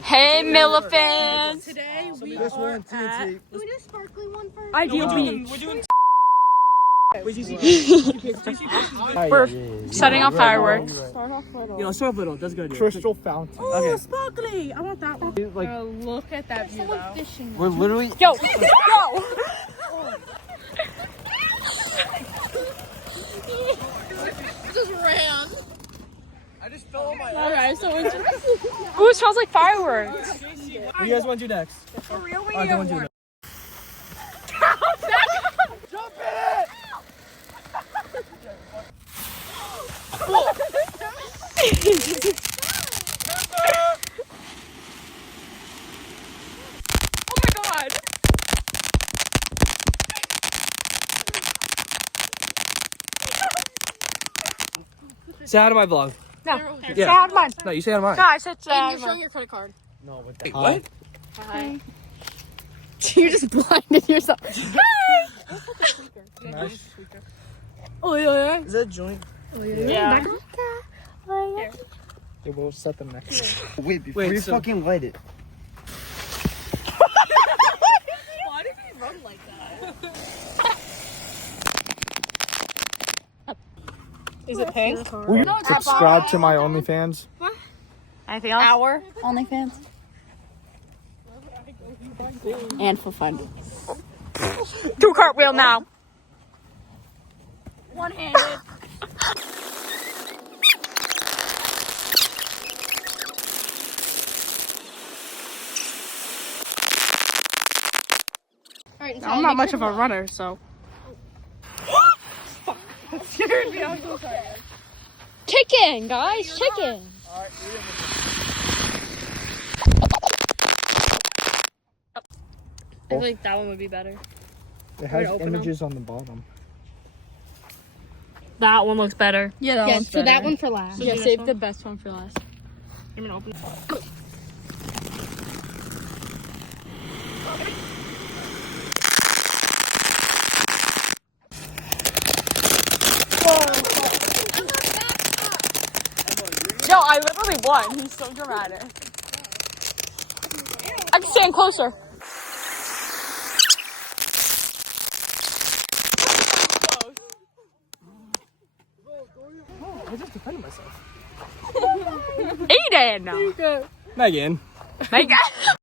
Hey, Milla fans. Today we This are one, at TNT. Can we do sparkly one first? Ideal Beach. We're Setting off fireworks. Yeah, let's start off little. That's a good idea. Crystal fountain. Oh, sparkly! I want that one. Like, Look at that view though. we're literally. Yo, yo. Just ran. I just fell on my. Okay, so Ooh, it smells like fireworks. What do you guys want to do next? for real, we I want to do next. Jump in it! Oh my god. Say hi to my vlog. No, Yeah. say hi to mine. No, you say hi to mine. No, I said say hi you're to showing mine. your credit card. No, but Wait, what? Hi. You just blinded yourself. Oh, yeah. Is that a joint? Yeah. it will set them next. Wait, before Wait, you so- fucking light it. Why did we run like that? Is it pink? Will you subscribe to my OnlyFans? Anything else? Our OnlyFans. And for fun. Do a cartwheel now. One-handed. Alright, I'm not much of a runner, so. Chicken, guys, chicken. I feel like that one would be better. It has images on the bottom. That one looks better. Yeah, that one's so that one for last. Yeah, save the best one for last. I'm gonna open it. Yo, I literally won. He's so dramatic. I can stand closer. I just defended myself. Aiden! Megan. Megan.